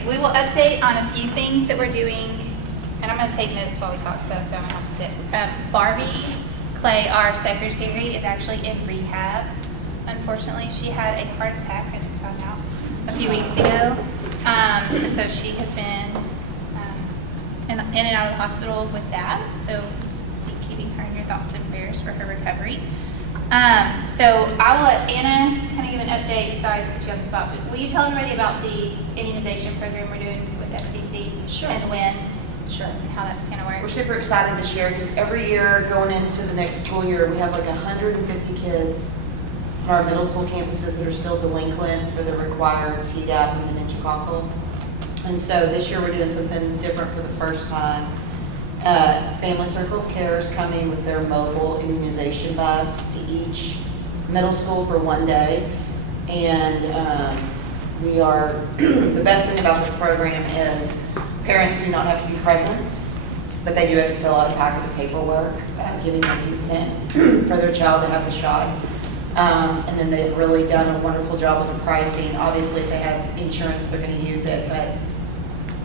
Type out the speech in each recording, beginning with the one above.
Okay, we will update on a few things that we're doing, and I'm going to take notes while we talk, so I'm going to have to sit. Barbie Clay, our secretary, is actually in rehab. Unfortunately, she had a heart attack, I just found out, a few weeks ago. And so she has been in and out of the hospital with that, so be keeping her in your thoughts and prayers for her recovery. So I will let Anna kind of give an update. Sorry to put you on the spot, but will you tell everybody about the immunization program we're doing with FCC? Sure. And when? Sure. And how that's going to work? We're super excited this year because every year going into the next school year, we have like 150 kids on our middle school campuses that are still delinquent for the required Tdap and meningococcal. And so this year we're doing something different for the first time. Family Circle of Care is coming with their mobile immunization bus to each middle school for one day. And we are, the best thing about this program is parents do not have to be present, but they do have to fill out a packet of paperwork giving their consent for their child to have the shot. And then they've really done a wonderful job with the pricing. Obviously, if they have insurance, they're going to use it, but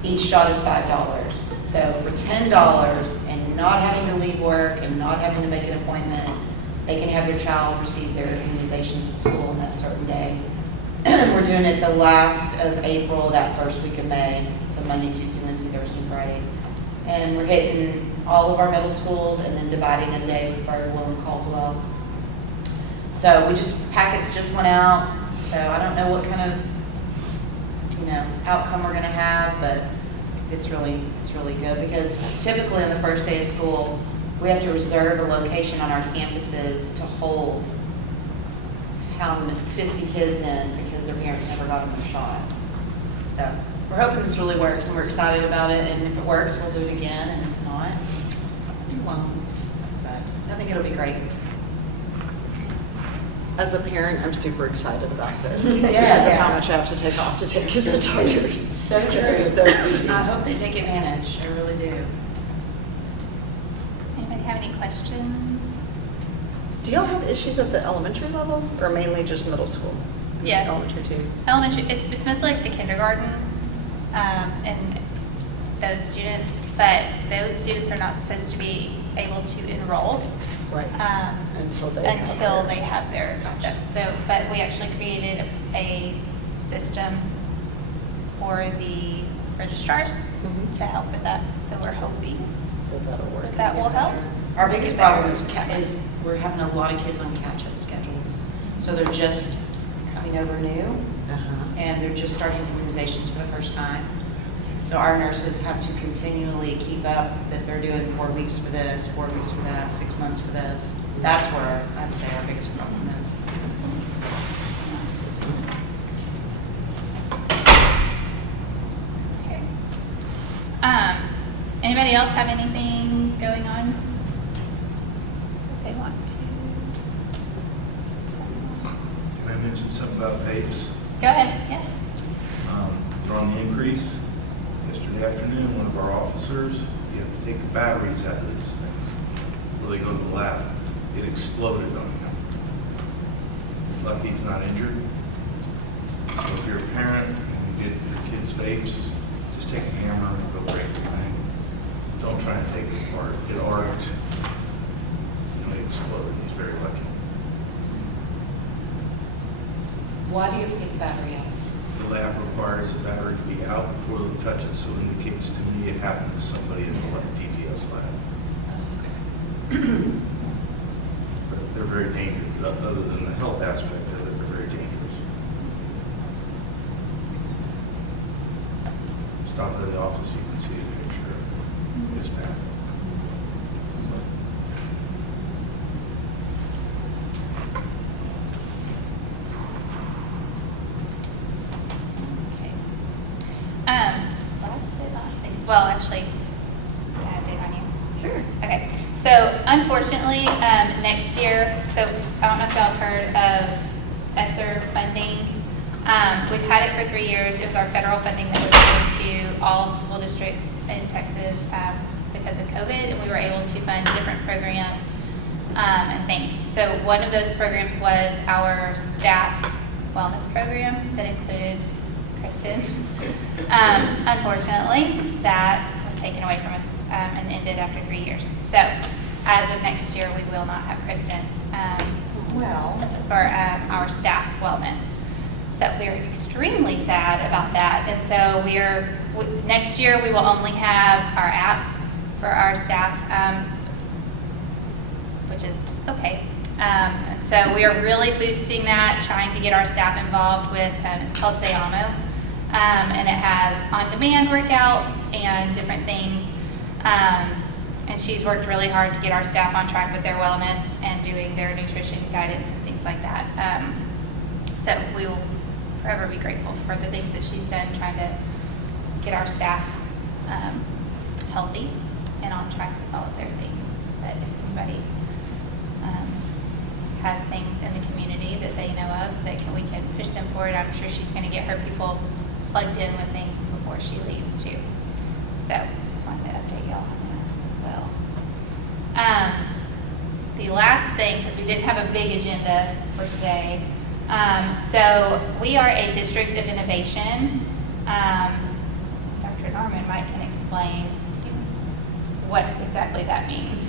each shot is $5. So for $10 and not having to leave work and not having to make an appointment, they can have their child receive their immunizations at school on that certain day. We're doing it the last of April, that first week of May, so Monday, Tuesday, Wednesday, Thursday, Friday. And we're hitting all of our middle schools and then dividing a day with Burwell and Caldwell. So packets just went out, so I don't know what kind of, outcome we're gonna have, but it's really good because typically on the first day of school, we have to reserve a location on our campuses to hold 50 kids in because their parents never got them their shots. So we're hoping this really works and we're excited about it, and if it works, we'll do it again, and if not, we won't. But I think it'll be great. As a parent, I'm super excited about this. Yes. Because of how much I have to take off to take kids to doctors. So true. So I hope they take advantage. I really do. Anybody have any questions? do y'all have issues at the elementary level or mainly just middle school? Yes. Elementary too? Elementary, it's mostly like the kindergarten and those students, but those students are not supposed to be able to enroll Right. Until they have their Gotcha. stuff. So, but we actually created a system for the registrars to help with that. So we're hoping That'll work. that will help. Our biggest problem is we're having a lot of kids on catch-up schedules. So they're just coming over new, and they're just starting immunizations for the first time. So our nurses have to continually keep up that they're doing 4 weeks for this, 4 weeks for that, 6 months for this. That's where I would say our biggest problem is. Okay. Anybody else have anything going on? If they want to. Can I mention something about vapes? Go ahead, yes. They're on the increase. Yesterday afternoon, one of our officers, you have to take the batteries out of these things before they go to the lab. It exploded on him. He's lucky he's not injured. So if you're a parent and you get your kids' vapes, just take a hammer and go break the thing. Don't try and take it apart. It arced and it exploded. He's very lucky. Why do you have to take the battery out? The lab requires the battery to be out before they touch it, so it indicates to me it happened to somebody in the DPS lab. Oh, okay. But they're very dangerous. Other than the health aspect of it, they're very dangerous. Stop by the office, you can see a picture of this path. Okay. Last but not least, well, actually, can I update on you? Sure. Okay, so unfortunately, next year, so I don't know if y'all have heard of ESSER funding. We've had it for 3 years. It was our federal funding that was given to all school districts in Texas because of COVID, and we were able to fund different programs and things. So one of those programs was our staff wellness program that included Kristen. Unfortunately, that was taken away from us and ended after 3 years. So as of next year, we will not have Kristen Well, for our staff wellness. So we are extremely sad about that. And so next year, we will only have our app for our staff, which is okay. And so we are really boosting that, trying to get our staff involved with, it's called Sayamo. And it has on-demand workouts and different things. And she's worked really hard to get our staff on track with their wellness and doing their nutrition guidance and things like that. So we will forever be grateful for the things that she's done, trying to get our staff healthy and on track with all of their things. But if anybody has things in the community that they know of that we can push them forward, I'm sure she's going to get her people plugged in with things before she leaves too. So just wanted to update y'all on that as well. The last thing, because we didn't have a big agenda for today, so we are a district of innovation. Dr. Norman might can explain what exactly that means.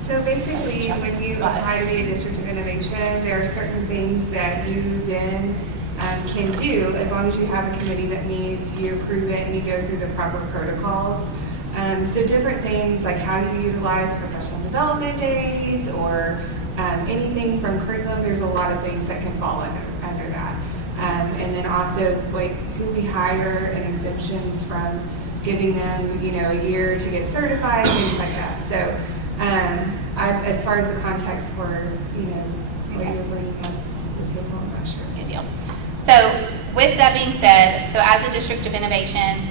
So basically, when you apply to be a district of innovation, there are certain things that you then can do as long as you have a committee that meets, you approve it, and you go through the proper protocols. So different things like how you utilize professional development days or anything from curriculum, there's a lot of things that can fall under that. And then also like who we hire and exemptions from giving them, a year to get certified, things like that. So as far as the context for, what you're bringing up to the table, I'm not sure. Good deal. So with that being said, so as a district of innovation,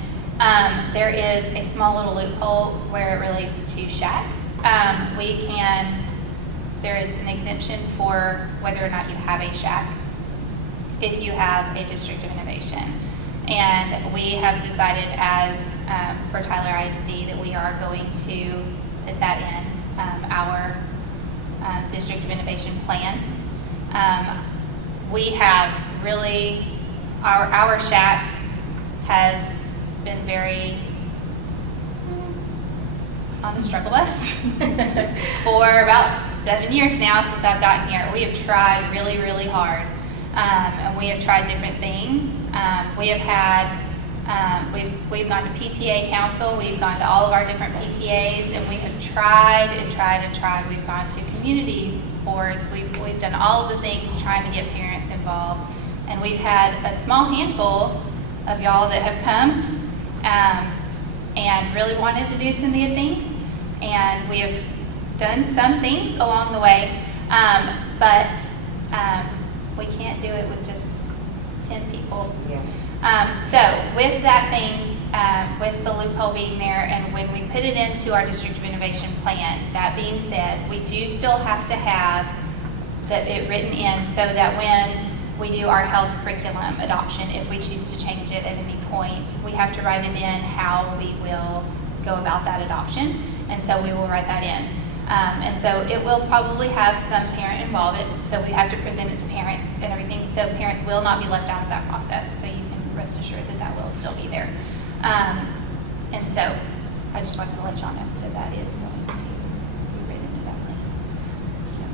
there is a small little loophole where it relates to SHAC. There is an exemption for whether or not you have a SHAC if you have a district of innovation. And we have decided as for Tyler ISD that we are going to put that in our district of innovation plan. We have really, our SHAC has been very on the struggle bus for about 7 years now since I've gotten here. We have tried really, really hard, and we have tried different things. We have had, we've gone to PTA council, we've gone to all of our different PTAs, and we have tried and tried and tried. We've gone to community boards, we've done all of the things trying to get parents involved, and we've had a small handful of y'all that have come and really wanted to do some good things, and we have done some things along the way, but we can't do it with just 10 people. yeah. So with that thing, with the loophole being there, and when we put it into our district of innovation plan, that being said, we do still have to have it written in so that when we do our health curriculum adoption, if we choose to change it at any point, we have to write it in how we will go about that adoption, and so we will write that in. And so it will probably have some parent involvement, so we have to present it to parents and everything, so parents will not be left out of that process, so you can rest assured that that will still be there. And so I just wanted to let y'all know that that is going to be written into that plan.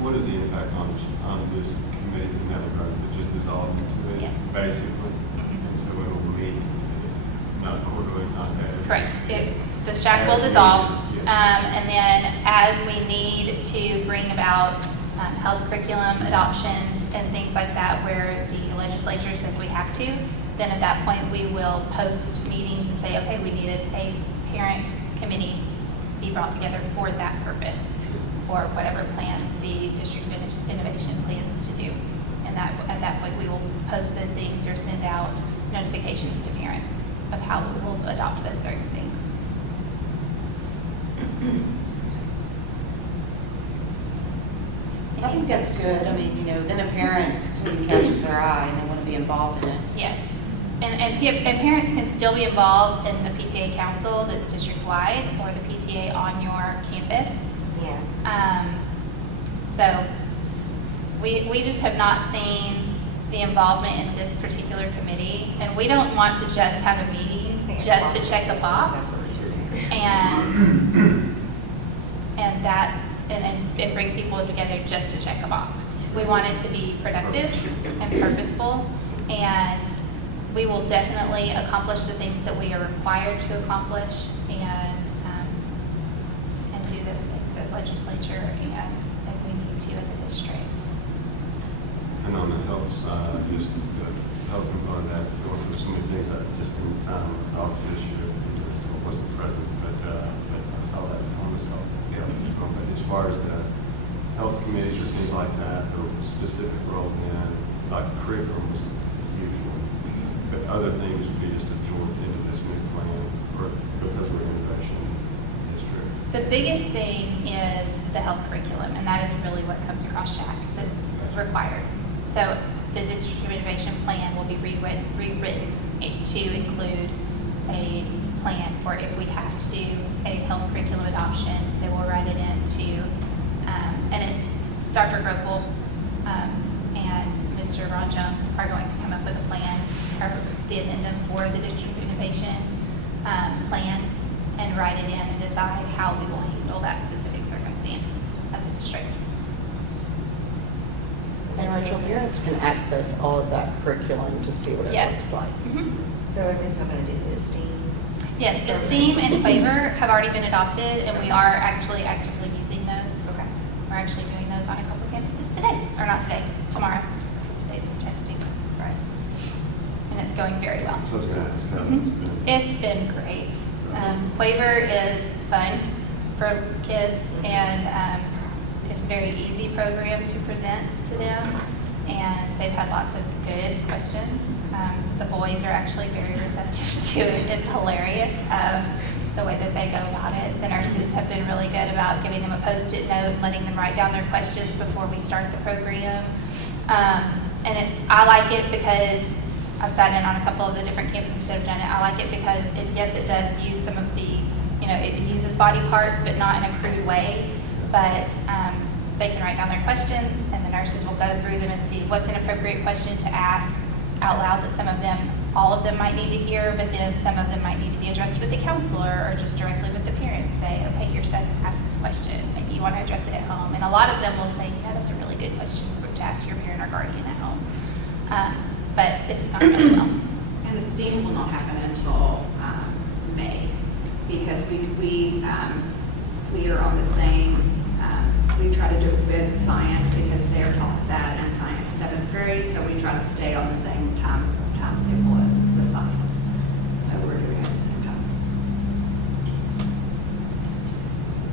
What is the impact on this committee in that regard? Is it just dissolved into it, Yes. basically? And so it will meet, not quarterly, not that. Correct. The SHAC will dissolve, Yes. and then as we need to bring about health curriculum adoptions and things like that, where the legislature says we have to, then at that point we will post meetings and say, okay, we need a parent committee be brought together for that purpose, or whatever plan the district of innovation plans to do. And at that point we will post those things or send out notifications to parents of how we will adopt those certain things. I think that's good. I mean, then a parent, somebody catches their eye and they want to be involved in it. Yes, and parents can still be involved in the PTA council that's district-wide, or the PTA on your campus. Yeah. So we just have not seen the involvement in this particular committee, and we don't want to just have a meeting just to check a box and bring people together just to check a box. We want it to be productive and purposeful, and we will definitely accomplish the things that we are required to accomplish and do those things as legislature and if we need to as a district. And on the health side, just the health component of that, going through so many things, I just in time, obviously this year, I wasn't present, but I saw that on this health, see how it's going. But as far as the health committees or things like that, or specific role in, like curriculum is usual, but other things would be just absorbed into this new plan because we're an innovation district. The biggest thing is the health curriculum, and that is really what comes across SHAC that's required. So the District of Innovation Plan will be rewritten to include a plan for if we have to do a health curriculum adoption, they will write it into, and it's Dr. Gropel and Mr. Ron Jones are going to come up with a plan, or the addendum for the District of Innovation plan, and write it in and decide how we will handle that specific circumstance as a district. And Rachel, parents can access all of that curriculum to see what it Yes. looks like. Mhm. So are they still going to do the STEAM? Yes, Esteem and Quaver have already been adopted, and we are actually actively using those. Okay. We're actually doing those on a couple of campuses today, or not today, tomorrow, because today's the testing. Right. And it's going very well. So it's kind Mhm. of, It's been great. Quaver is fun for kids, and it's a very easy program to present to them, and they've had lots of good questions. The boys are actually very receptive to it. It's hilarious, the way that they go about it. The nurses have been really good about giving them a Post-it note and letting them write down their questions before we start the program. And I like it because I've sat in on a couple of the different campuses that have done it. I like it because it does use some of the, it uses body parts, but not in a crude way. But they can write down their questions, and the nurses will go through them and see what's an appropriate question to ask out loud that all of them might need to hear, but then some of them might need to be addressed with the counselor or just directly with the parents. Say, okay, your son asked this question. Maybe you want to address it at home. And a lot of them will say, that's a really good question to ask your parent or guardian at home. But it's not really well. And the STEAM will not happen until May, because we are on the same, we try to do it with science because they're taught that in science 7th grade, so we try to stay on the same timetable as the science. So we're doing it at the same time.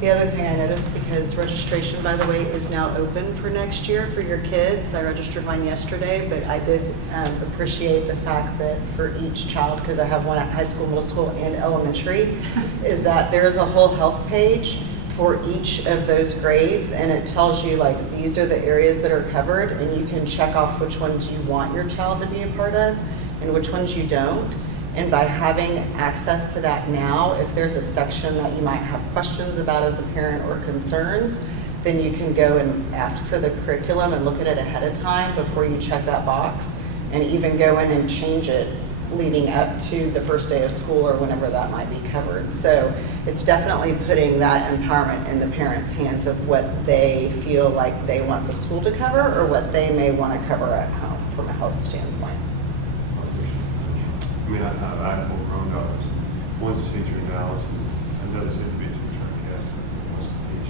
The other thing I noticed, because registration, by the way, is now open for next year for your kids. I registered mine yesterday, but I did appreciate the fact that for each child, because I have one at high school, middle school, and elementary, is that there is a whole health page for each of those grades, and it tells you, like, these are the areas that are covered, and you can check off which ones you want your child to be a part of and which ones you don't. And by having access to that now, if there's a section that you might have questions about as a parent or concerns, then you can go and ask for the curriculum and look at it ahead of time before you check that box, and even go in and change it leading up to the first day of school or whenever that might be covered. So it's definitely putting that empowerment in the parents' hands of what they feel like they want the school to cover or what they may want to cover at home from a health standpoint. I mean, I have 4 grown daughters. One's a teacher in Dallas, and another's going to be a teacher in Castle, wants to teach.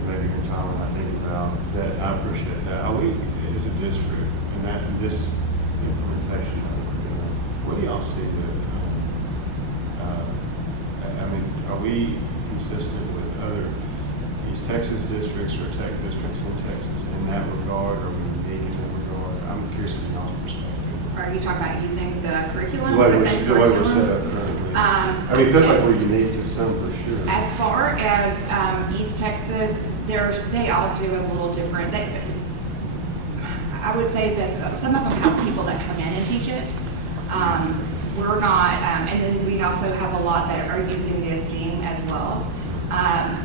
And maybe your time, I think about that. I appreciate that. We, as a district, and that this implementation, what do y'all see that? I mean, are we consistent with other East Texas districts or tech districts in Texas in that regard, or are we unique in that regard? I'm curious of y'all's perspective. Are you talking about using the curriculum? The way the we're same set up curriculum? currently. I mean, it feels like we're unique to some for sure. As far as East Texas, they all do it a little different. I would say that some of them have people that come in and teach it. We're not, and then we also have a lot that are using the STEAM as well. I'm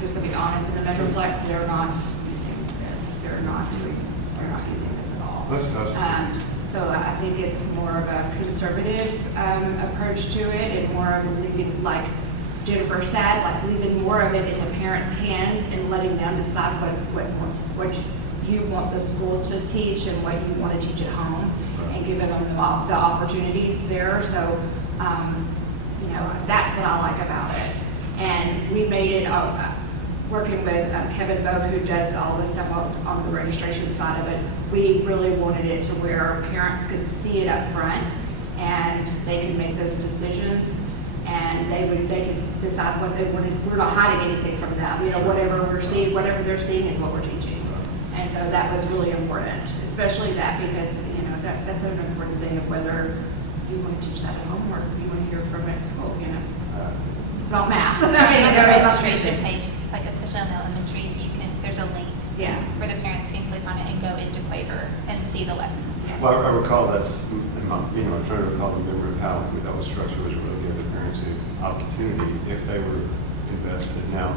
just going to be honest, in the Metroplex, they're not using this. They're not doing they're not using this at all. That's So I think it's more of a conservative approach to it and more of a leaving, like Jennifer said, like leaving more of it in the parents' hands and letting them decide what you want the school to teach and what you want to teach at home, and giving them the opportunities there. So, that's what I like about it. And we made it, working with Kevin Bogue, who does all this stuff on the registration side of it, we really wanted it to where parents could see it up front and they could make those decisions, and they could decide what they wanted. We're not hiding anything from them. Whatever they're seeing is what we're teaching. And so that was really important, especially that, because, that's an important thing of whether you want to teach that at home or you want to hear from it at school, It's not math. On the registration page, like especially on the elementary, there's a link Yeah. where the parents can click on it and go into Quaver and see the lessons. Well, I recall that's, I'm trying to recall the memory of how that was structured, was really give the parents the opportunity if they were invested. Now,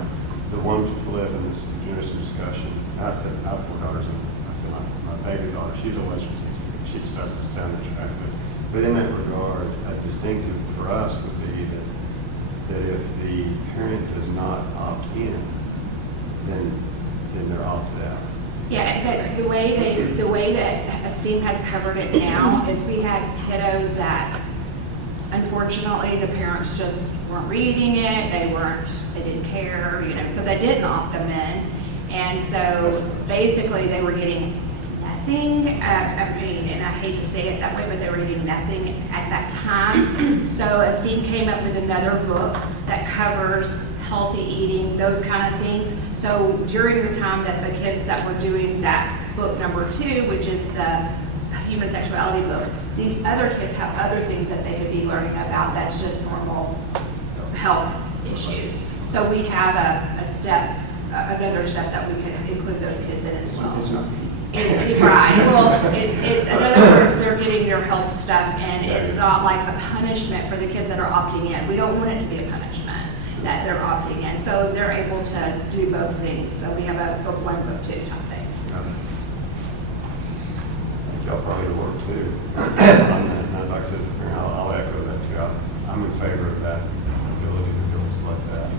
the one flip in this generous discussion, I said, I have 4 daughters, and I said, my baby daughter, she's a Western teacher. She decides to sound that track. But in that regard, a distinctive for us would be that if the parent does not opt in, then they're opted out. Yeah, but the way that Esteem has covered it now is we had kiddos that, unfortunately, the parents just weren't reading it, they didn't care, so they didn't opt them in. And so basically they were getting nothing, and I hate to say it that way, but they were getting nothing at that time. So Esteem came up with another book that covers healthy eating, those kind of things. So during the time that the kids that were doing that book number 2, which is the human sexuality book, these other kids have other things that they could be learning about that's just normal health issues. So we have another step that we could include those kids in as well. It's not Right, well, it's, in other words, they're getting their health stuff, and it's not like a punishment for the kids that are opting in. We don't want it to be a punishment that they're opting in, so they're able to do both things. So we have a book 1, book 2 type thing. Y'all probably work too. And like I said, as a parent, I'll echo that too. I'm in favor of that ability to go select that.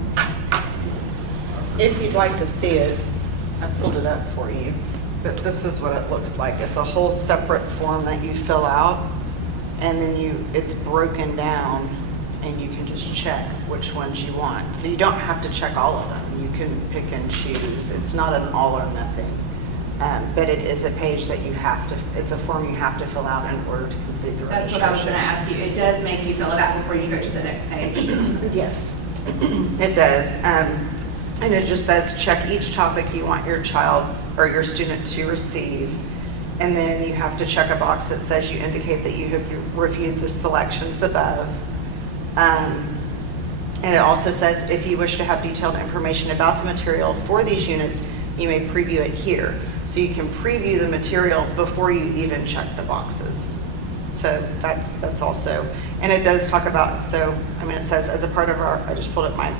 If you'd like to see it, I pulled it up for you, but this is what it looks like. It's a whole separate form that you fill out, and then it's broken down, and you can just check which ones you want. So you don't have to check all of them. You can pick and choose. It's not an all or nothing, but it is a page that it's a form you have to fill out in order to complete the registration. That's what I was going to ask you. It does make you fill it out before you go to the next page. Yes, it does. And it just says, check each topic you want your child or your student to receive. And then you have to check a box that says you indicate that you have reviewed the selections above. And it also says, if you wish to have detailed information about the material for these units, you may preview it here. So you can preview the material before you even check the boxes. So that's also, and it does talk about, it says, as a part of I just pulled up my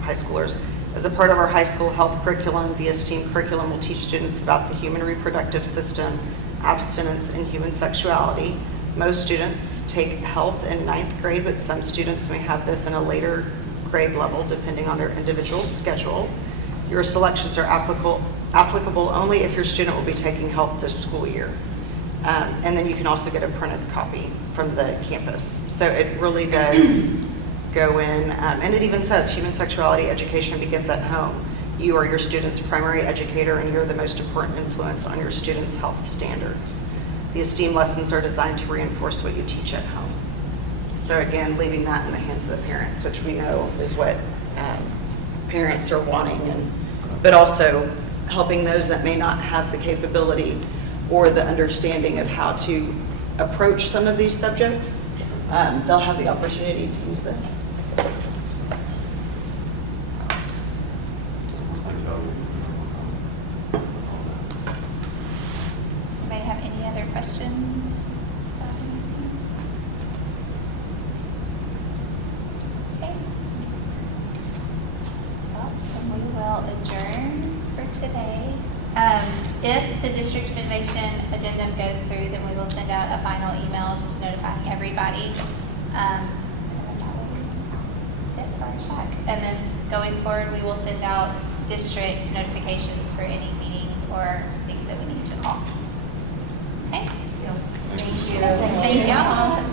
high schoolers. As a part of our high school health curriculum, the STEAM curriculum will teach students about the human reproductive system, abstinence, and human sexuality. Most students take health in 9th grade, but some students may have this in a later grade level depending on their individual schedule. Your selections are applicable only if your student will be taking health this school year. And then you can also get a printed copy from the campus. So it really does go in, and it even says human sexuality education begins at home. You are your student's primary educator, and you're the most important influence on your student's health standards. The STEAM lessons are designed to reinforce what you teach at home. So again, leaving that in the hands of the parents, which we know is what parents are wanting, but also helping those that may not have the capability or the understanding of how to approach some of these subjects. They'll have the opportunity to use this. Somebody have any other questions? Okay. Well, then we will adjourn for today. If the District of Innovation addendum goes through, then we will send out a final email just notifying everybody. And then that will be it for our SHAC. And then going forward, we will send out district notifications for any meetings or things that we need to call. Okay? Thank you. Thank y'all.